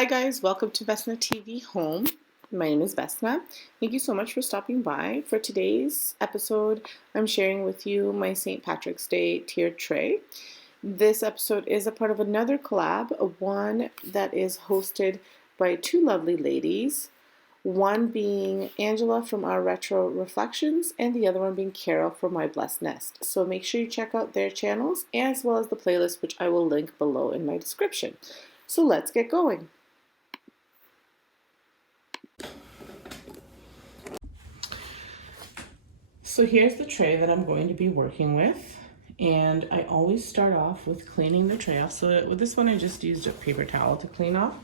Hi guys, welcome to Vesna TV Home. My name is Vesna. Thank you so much for stopping by. For today's episode, I'm sharing with you my St. Patrick's Day tiered tray. This episode is a part of another collab, one that is hosted by two lovely ladies, one being Angela from Our Retro Reflections and the other one being Carol from My Blessed Nest. So make sure you check out their channels as well as the playlist, which I will link below in my description. So let's get going. So here's the tray that I'm going to be working with, and I always start off with cleaning the tray off. So with this one I just used a paper towel to clean off.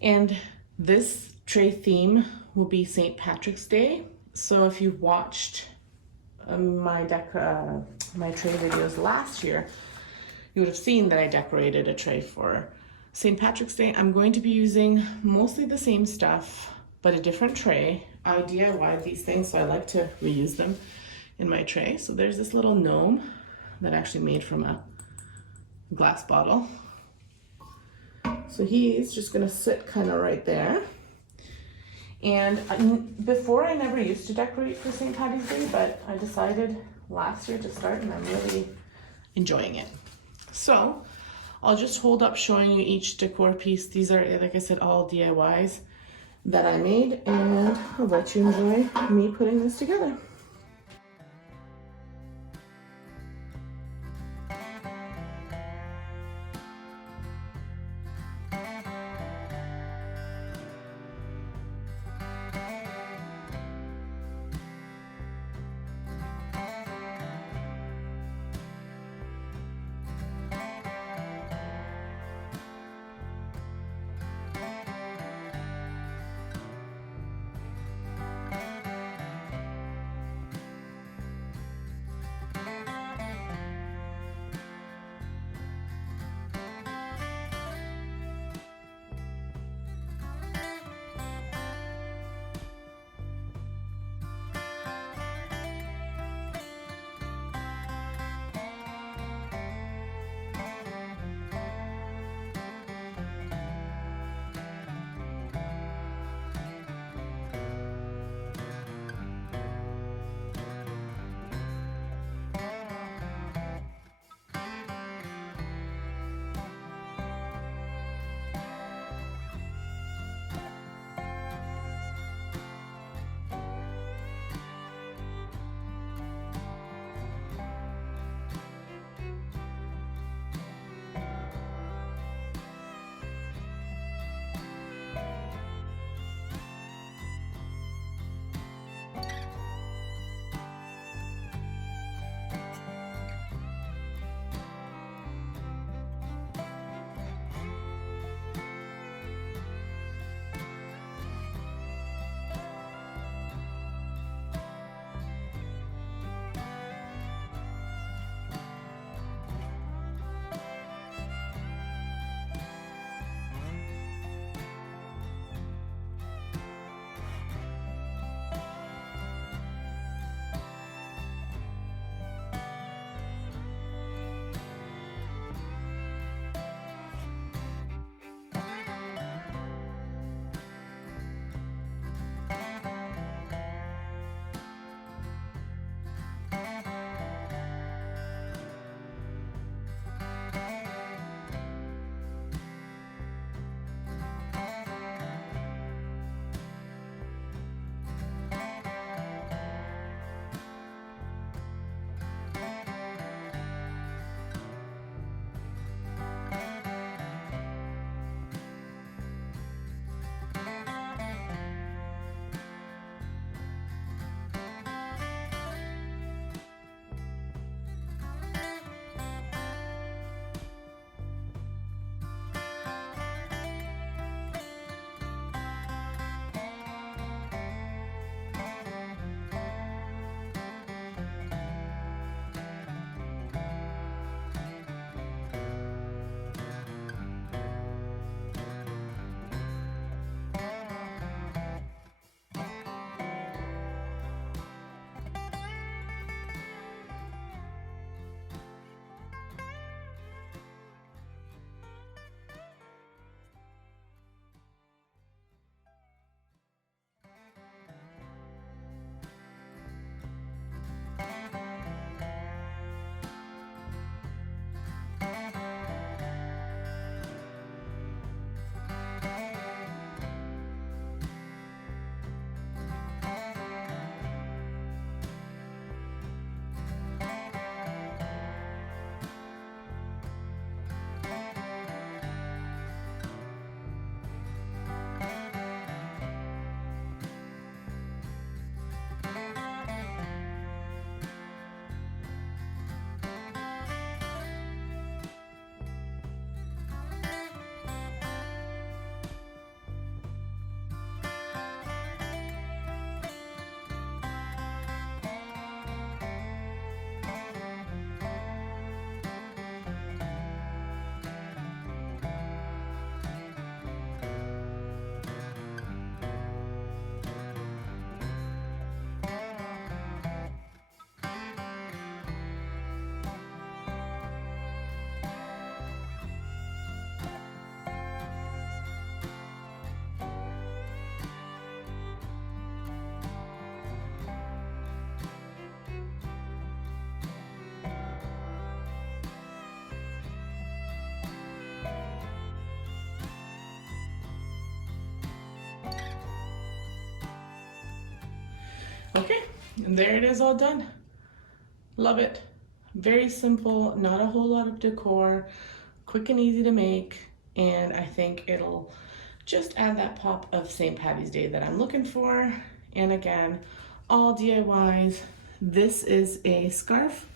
And this tray theme will be St. Patrick's Day. So if you watched my tray videos last year, you would have seen that I decorated a tray for St. Patrick's Day. I'm going to be using mostly the same stuff, but a different tray. I DIY'd these things, so I like to reuse them in my tray. So there's this little gnome that I actually made from a glass bottle. So he's just gonna sit kind of right there. And before I never used to decorate for St. Patty's Day, but I decided last year to start and I'm really enjoying it. So I'll just hold up showing you each decor piece. These are, like I said, all DIYs that I made, and I'll let you enjoy me putting this together. Okay, and there it is all done. Love it. Very simple, not a whole lot of decor, quick and easy to make, and I think it'll just add that pop of St. Patty's Day that I'm looking for. And again, all DIYs. This is a scarf,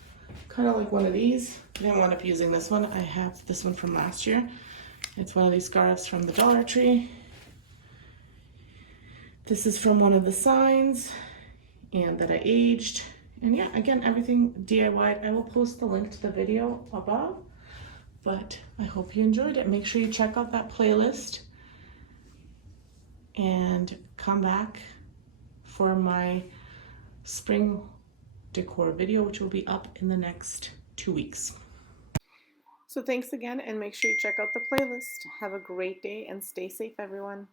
kind of like one of these. I didn't wind up using this one. I have this one from last year. It's one of these scarves from the Dollar Tree. This is from one of the signs and that I aged. And yeah, again, everything DIY. I will post the link to the video above, but I hope you enjoyed it. Make sure you check out that playlist and come back for my spring decor video, which will be up in the next 2 weeks. So thanks again, and make sure you check out the playlist. Have a great day and stay safe, everyone.